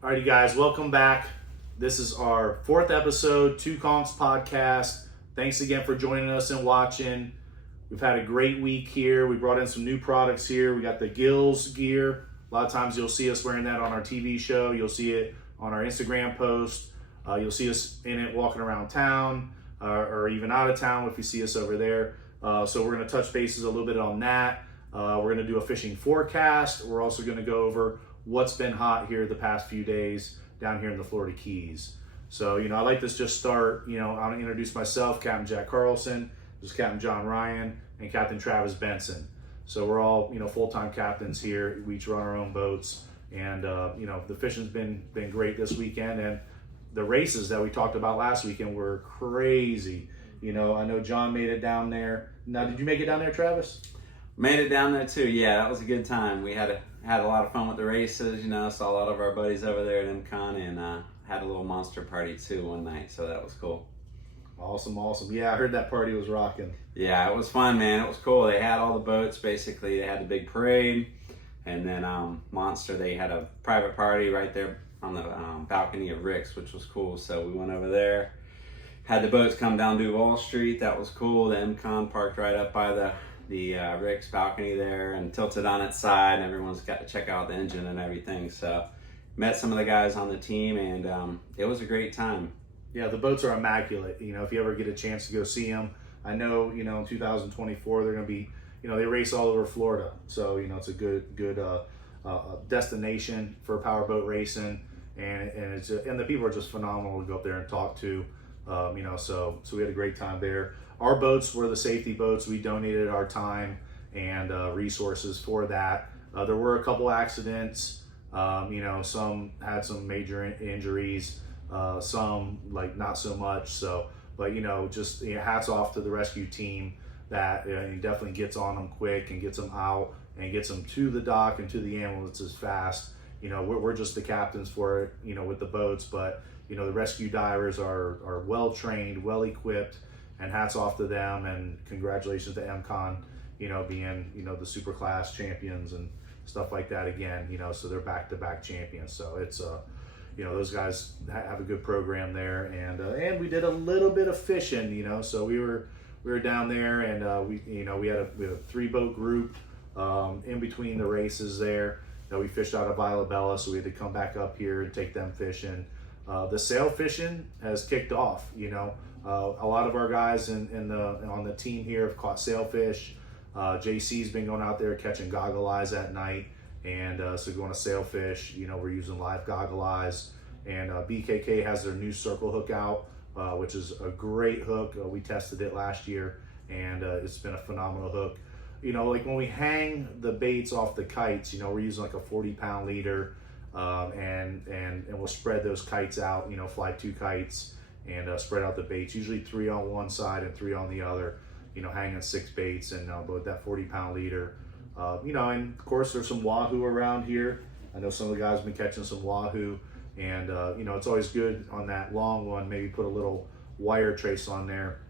Alrighty, guys, welcome back. This is our 4th episode, Conchs Podcast. Thanks again for joining us and watching. We've had a great week here. We brought in some new products here. We got the Gillz gear. A lot of times you'll see us wearing that on our TV show. You'll see it on our Instagram post. You'll see us in it walking around town or even out of town if you see us over there. So we're going to touch bases a little bit on that. We're going to do a fishing forecast. We're also going to go over what's been hot here the past few days down here in the Florida Keys. So, I like to just start, I'm going to introduce myself, Captain Jack Carlson, this is Captain John Ryan, and Captain Travis Benson. So we're all, full-time captains here. We each run our own boats. And, the fishing's been great this weekend. And the races that we talked about last weekend were crazy. I know John made it down there. Now, did you make it down there, Travis? Made it down there too. Yeah, that was a good time. We had a lot of fun with the races. Saw a lot of our buddies over there at MCon, and had a little monster party too one night. So that was cool. Awesome. Yeah, I heard that party was rocking. Yeah, it was fun, man. It was cool. They had all the boats. Basically, they had the big parade, and then Monster. They had a private party right there on the balcony of Rick's, which was cool. So we went over there. Had the boats come down Duval Street. That was cool. The MCon parked right up by the Rick's balcony there and tilted on its side, and everyone's got to check out the engine and everything. So met some of the guys on the team, and it was a great time. Yeah, the boats are immaculate. If you ever get a chance to go see them, I know, in 2024 they're going to be, they race all over Florida. So, it's a good destination for powerboat racing, and the people are just phenomenal to go up there and talk to. So we had a great time there. Our boats were the safety boats. We donated our time and resources for that. There were a couple accidents. Some had some major injuries. Some not so much. So, but just hats off to the rescue team that definitely gets on them quick and gets them out and gets them to the dock and to the ambulances fast. We're just the captains for it. With the boats, but the rescue divers are well trained, well equipped. And hats off to them, and congratulations to MCon, being, the super class champions and stuff like that again, so they're back-to-back champions. So it's, those guys have a good program there, and we did a little bit of fishing, so we were down there, and we had a 3-boat group in between the races there that we fished out of Isla Bella, so we had to come back up here and take them fishing. The sail fishing has kicked off, a lot of our guys on the team here have caught sailfish. JC's been going out there catching goggle eyes at night, and so going to sailfish. We're using live goggle eyes, and BKK has their new circle hook out, which is a great hook. We tested it last year, and it's been a phenomenal hook. Like when we hang the baits off the kites, we're using like a 40-pound leader, and we'll spread those kites out. Fly 2 kites. And spread out the baits, usually 3 on one side and 3 on the other, hanging 6 baits, and but with that 40-pound leader, and of course there's some wahoo around here. I know some of the guys have been catching some wahoo, and it's always good on that long one, maybe put a little wire trace on there,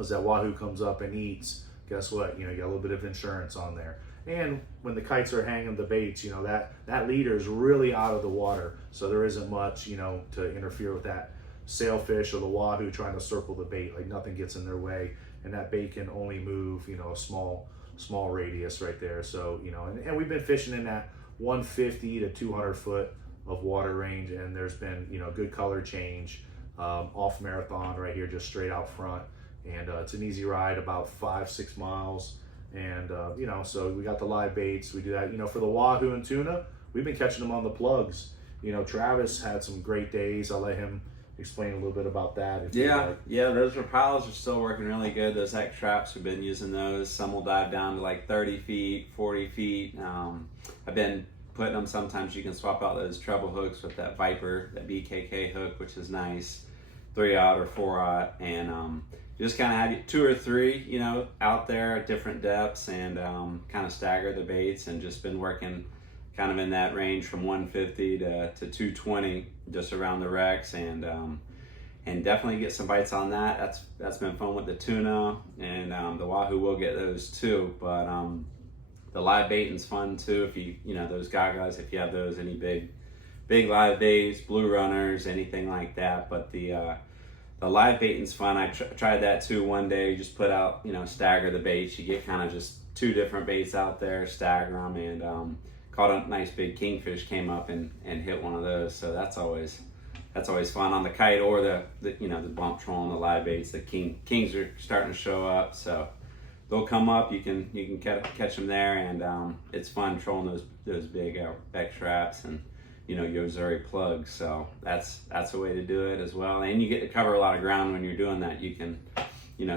as that wahoo comes up and eats, guess what, you got a little bit of insurance on there. And when the kites are hanging the baits, that leader is really out of the water, so there isn't much, to interfere with that sailfish or the wahoo trying to circle the bait. Like nothing gets in their way, and that bait can only move a small radius right there. So and we've been fishing in that 150 to 200 foot of water range, and there's been good color change off Marathon right here, just straight out front, and it's an easy ride, about 5-6 miles, and so we got the live baits. We do that for the wahoo and tuna. We've been catching them on the plugs. Travis had some great days. I'll let him explain a little bit about that. Yeah, those Rapalas are still working really good. Those X traps, we've been using those. Some will dive down to like 30 feet, 40 feet. I've been putting them, sometimes you can swap out those treble hooks with that Viper, that BKK hook, which is nice, 3-aught or 4-aught, and you just kind of have 2 or 3, out there at different depths, and kind of stagger the baits, and just been working kind of in that range from 150 to 220 just around the wrecks, and definitely get some bites on that. That's been fun with the tuna, and the wahoo will get those too, but the live baiting's fun too. If you know those gagas, if you have those, any big big live baits, blue runners, anything like that. But the live baiting's fun. I tried that too one day. Just put out, stagger the baits. You get kind of just 2 different baits out there, stagger them, and caught a nice big kingfish, came up and hit one of those. So that's always fun on the kite or the bump troll and the live baits. The kings are starting to show up, so they'll come up. You can catch them there, and it's fun trolling those big X traps and Yozuri plugs. So that's a way to do it as well. And you get to cover a lot of ground when you're doing that. You can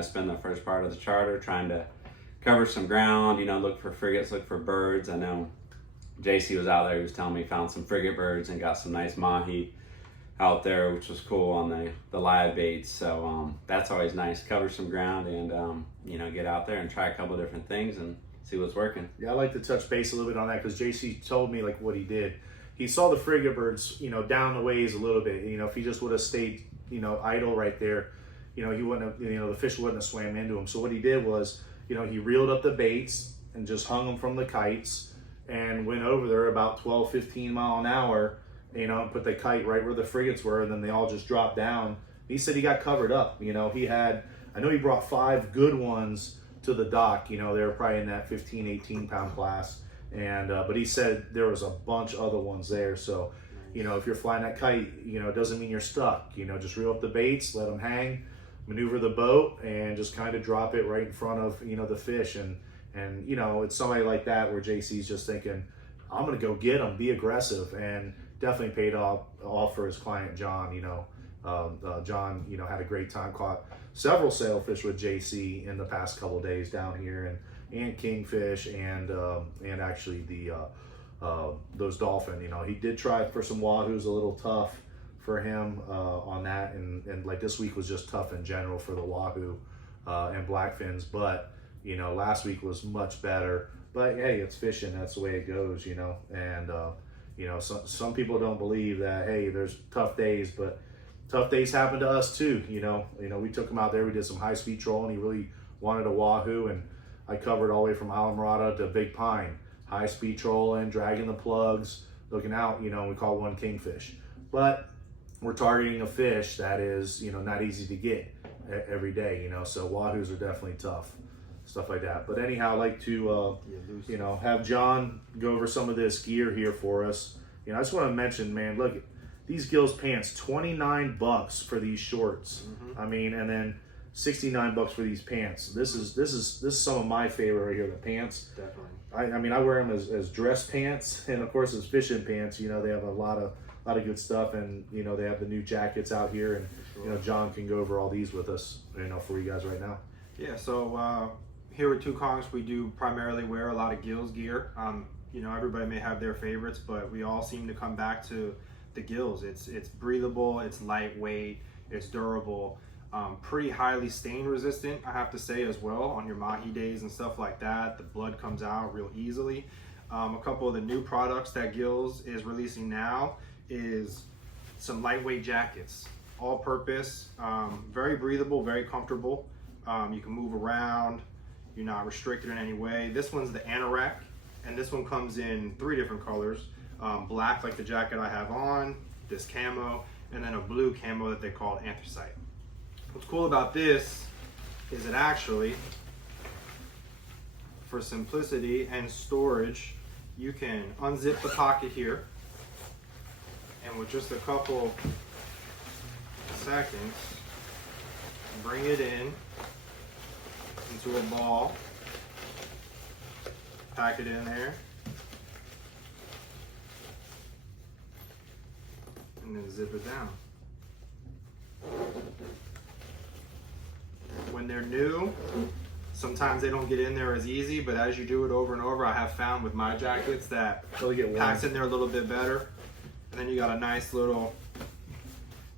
spend the first part of the charter trying to cover some ground. Look for frigates, look for birds. I know JC was out there. He was telling me he found some frigate birds and got some nice mahi out there, which was cool on the live baits. So that's always nice. Cover some ground and get out there and try a couple different things and see what's working. Yeah, I like to touch base a little bit on that because JC told me like what he did. He saw the frigate birds, down the ways a little bit. If he just would have stayed, idle right there, he wouldn't have, the fish wouldn't have swam into him. So what he did was, he reeled up the baits and just hung them from the kites and went over there about 12, 15 mile an hour, and put the kite right where the frigates were, and then they all just dropped down. He said he got covered up. I know he brought 5 good ones to the dock. They were probably in that 15, 18 pound class. And but he said there was a bunch of other ones there. So, if you're flying that kite, it doesn't mean you're stuck. Just reel up the baits, let them hang, maneuver the boat, and just kind of drop it right in front of the fish. And it's somebody like that where JC's just thinking, I'm gonna go get them, be aggressive, and definitely paid off for his client John. John had a great time, caught several sailfish with JC in the past couple of days down here, and kingfish and actually the those dolphin. He did try for some wahoos, a little tough for him on that, and like this week was just tough in general for the wahoo and blackfins. But last week was much better. But hey, it's fishing. That's the way it goes. And some people don't believe that. Hey, there's tough days, but tough days happen to us too. We took him out there. We did some high speed trolling. He really wanted a wahoo, and I covered all the way from Alamorada to Big Pine, high speed trolling, dragging the plugs, looking out. We caught 1 kingfish, but we're targeting a fish that is not easy to get every day. So wahoos are definitely tough, stuff like that. But anyhow, I'd like to have John go over some of this gear here for us. I just want to mention, man, look, these Gillz pants, $29 for these shorts. Mm-hmm. And then $69 for these pants. This is some of my favorite right here, the pants. Definitely. I wear them as dress pants, and of course as fishing pants. They have a lot of good stuff, and they have the new jackets out here, and Sure. John can go over all these with us, for you guys right now. Yeah. So here at Conchs, we do primarily wear a lot of Gillz gear. Everybody may have their favorites, but we all seem to come back to the Gillz. It's breathable, it's lightweight, it's durable. Pretty highly stain resistant, I have to say, as well, on your mahi days and stuff like that. The blood comes out real easily. A couple of the new products that Gillz is releasing now is some lightweight jackets, all purpose, very breathable, very comfortable. You can move around, you're not restricted in any way. This one's the anorak, and this one comes in 3 different colors. Black, like the jacket I have on, this camo, and then a blue camo that they call anthracite. What's cool about this is it actually, for simplicity and storage, you can unzip the pocket here, and with just a couple seconds, bring it into a ball, pack it in there, and then zip it down. When they're new, sometimes they don't get in there as easy, but as you do it over and over, I have found with my jackets that it packs in there a little bit better. And then you got a nice little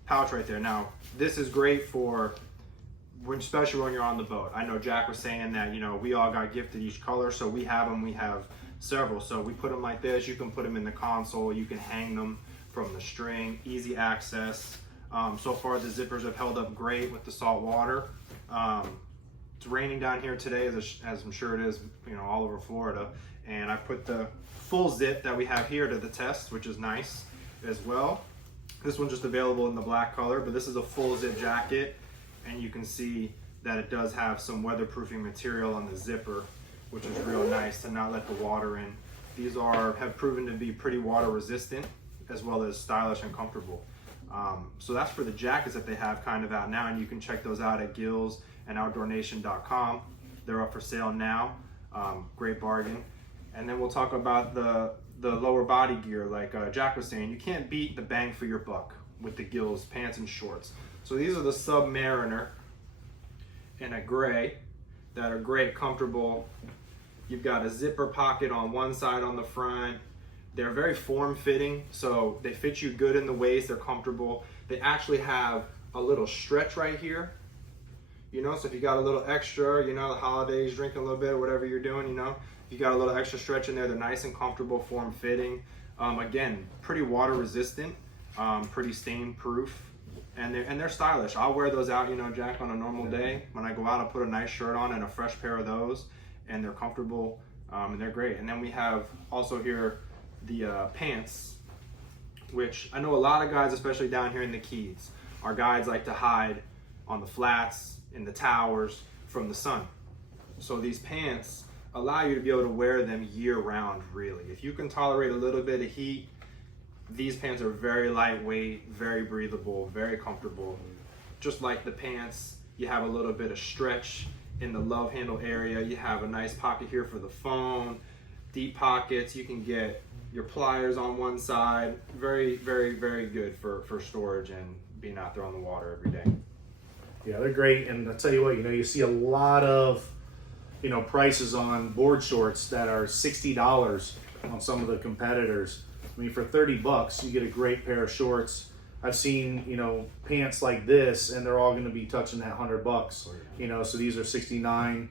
pouch right there. Now, this is great for especially when you're on the boat. I know Jack was saying that, we all got gifted each color, so we have them, we have several. So we put them like this. You can put them in the console, you can hang them from the string, easy access. So far the zippers have held up great with the salt water. It's raining down here today, as I'm sure it is, all over Florida. And I put the full zip that we have here to the test, which is nice. as well. This one's just available in the black color, but this is a full zip jacket, and you can see that it does have some weatherproofing material on the zipper, which is real nice to not let the water in. These have proven to be pretty water resistant, as well as stylish and comfortable. So that's for the jackets that they have kind of out now, and you can check those out at Gillz and OutdoorNation.com. They're up for sale now. Great bargain. And then we'll talk about the lower body gear. Like Jack was saying, you can't beat the bang for your buck with the Gillz pants and shorts. So these are the Submariner in a gray that are great, comfortable. You've got a zipper pocket on one side on the front. They're very form-fitting, so they fit you good in the waist. They're comfortable. They actually have a little stretch right here. You know, so if you got a little extra, you know, the holidays, drinking a little bit or whatever you're doing, you know, you got a little extra stretch in there. They're nice and comfortable, form-fitting. Again, pretty water-resistant, pretty stain-proof, and they're stylish. I'll wear those out, you know, Jack, on a normal day. When I go out, I'll put a nice shirt on and a fresh pair of those, and they're comfortable, and they're great. And then we have also here the pants, which I know a lot of guys, especially down here in the Keys, our guides like to hide on the flats, in the towers, from the sun. So these pants allow you to be able to wear them year round, really. If you can tolerate a little bit of heat, these pants are very lightweight, very breathable, very comfortable. Just like the pants, you have a little bit of stretch in the love handle area. You have a nice pocket here for the phone, deep pockets. You can get your pliers on one side. Very, very, very good for storage and being out there on the water every day. Yeah, they're great. And I'll tell you what, you know, you see a lot of, you know, prices on board shorts that are $60 on some of the competitors. I mean, for $30, you get a great pair of shorts. I've seen, you know, pants like this, and they're all going to be touching that $100. You know, so these are $69.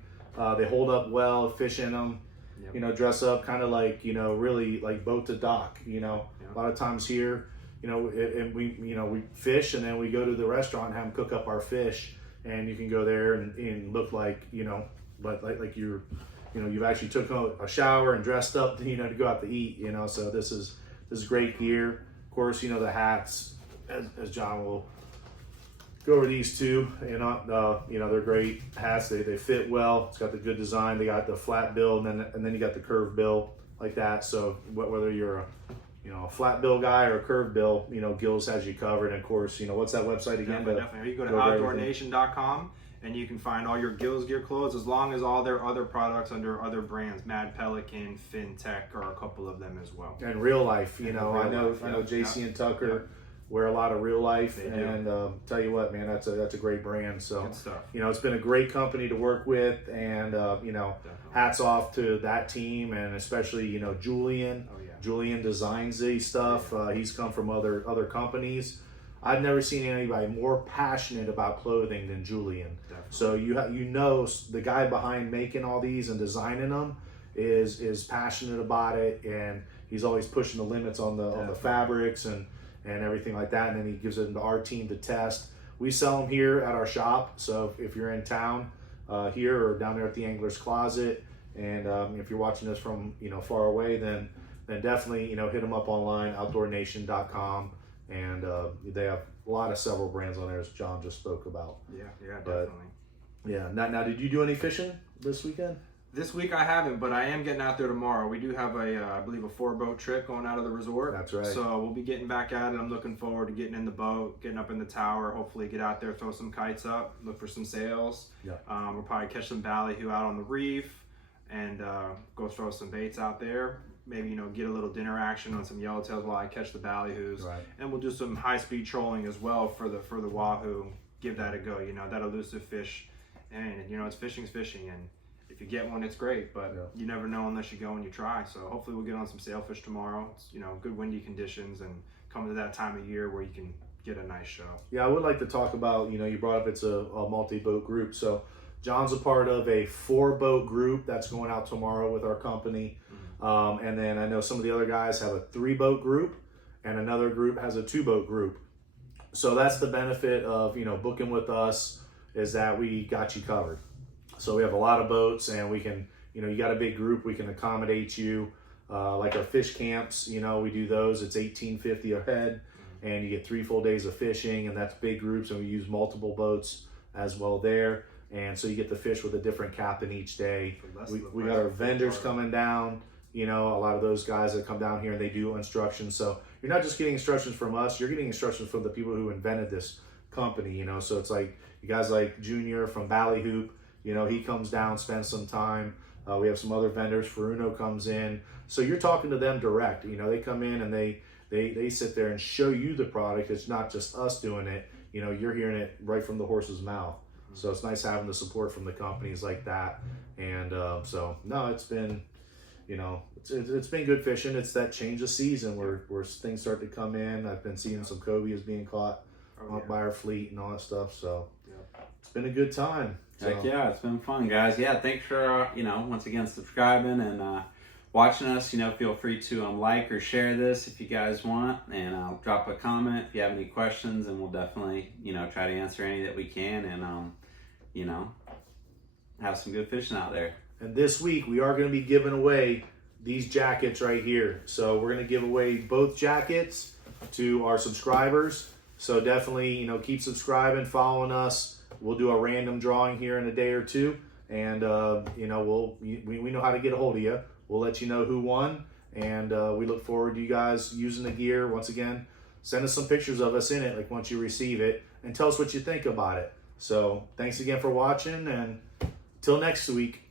They hold up well, fish in them. Yep. You know, dress up kind of like, you know, really like boat to dock. You know, yep. A lot of times here, you know, we fish, and then we go to the restaurant and have them cook up our fish, and you can go there and look like, you know, but like you're, you know, you've actually took a shower and dressed up, you know, to go out to eat. You know, so this is great gear. Of course, you know, the hats, as John will go over these two. You know, they're great hats. They fit well. It's got the good design. They got the flat bill, and then you got the curved bill like that. So whether you're a flat bill guy or a curved bill, you know, Gillz has you covered. And of course, you know, what's that website again? Definitely. You go to OutdoorNation.com and you can find all your Gillz gear clothes, as long as all their other products under other brands, Mad Pelican, FinTech, are a couple of them as well. And Real Life, you know, I know JC and Tucker wear a lot of Real Life, and tell you what, man, that's a great brand. So, good stuff. You know, it's been a great company to work with, and you know, hats off to that team, and especially, you know, Julian. Oh, yeah. Julian designs these stuff. He's come from other companies. I've never seen anybody more passionate about clothing than Julian. Definitely. So you know the guy behind making all these and designing them is passionate about it, and he's always pushing the limits on the fabrics and everything like that. And then he gives it to our team to test. We sell them here at our shop. So if you're in town here or down there at the Angler's Closet, and if you're watching this from, you know, far away, then definitely, you know, hit them up online, OutdoorNation.com. And they have several brands on there, as John just spoke about. Yeah, definitely. Yeah. Now, did you do any fishing this weekend? This week I haven't, but I am getting out there tomorrow. We do have I believe a 4-boat trip going out of the resort. That's right. So we'll be getting back at it. I'm looking forward to getting in the boat, getting up in the tower, hopefully get out there, throw some kites up, look for some sails. Yeah. We'll probably catch some ballyhoo out on the reef and go throw some baits out there. Maybe, you know, get a little dinner action on some yellowtails while I catch the ballyhoos. Right. And we'll do some high-speed trolling as well for the wahoo. Give that a go. You know, that elusive fish, and you know, it's fishing, and if you get one, it's great, but you never know unless you go and you try. So hopefully we'll get on some sailfish tomorrow. It's, you know, good windy conditions, and coming to that time of year where you can get a nice show. Yeah, I would like to talk about, you know, you brought up it's a multi-boat group. So John's a part of a 4-boat group that's going out tomorrow with our company. Mm-hmm. And then I know some of the other guys have a 3-boat group, and another group has a 2-boat group. So that's the benefit of, you know, booking with us, is that we got you covered. So we have a lot of boats, and we can, you know, you got a big group, we can accommodate you. Like our fish camps, you know, we do those. It's $18.50 a head, and you get 3 full days of fishing, and that's big groups, and we use multiple boats as well there. And so you get to fish with a different captain each day. We got our vendors coming down, you know, a lot of those guys that come down here and they do instructions. So you're not just getting instructions from us, you're getting instructions from the people who invented this company, you know. So it's like you guys like Junior from Ballyhoop, you know, he comes down, spends some time. We have some other vendors. Faruno comes in. So you're talking to them direct. You know, they come in and they sit there and show you the product. It's not just us doing it. You know, you're hearing it right from the horse's mouth. So it's nice having the support from the companies like that. And so, no, it's been, you know, it's been good fishing. It's that change of season where things start to come in. I've been seeing some cobias being caught by our fleet and all that stuff. So it's been a good time. Heck yeah, it's been fun, guys. Yeah, thanks for, you know, once again, subscribing and watching us. You know, feel free to like or share this if you guys want, and drop a comment if you have any questions, and we'll definitely, you know, try to answer any that we can, and, you know, have some good fishing out there. And this week, we are going to be giving away these jackets right here. So we're going to give away both jackets to our subscribers. So definitely, you know, keep subscribing, following us. We'll do a random drawing here in a day or two, and you know, we know how to get a hold of you. We'll let you know who won, and we look forward to you guys using the gear. Once again, send us some pictures of us in it, like once you receive it, and tell us what you think about it. So thanks again for watching, and till next week.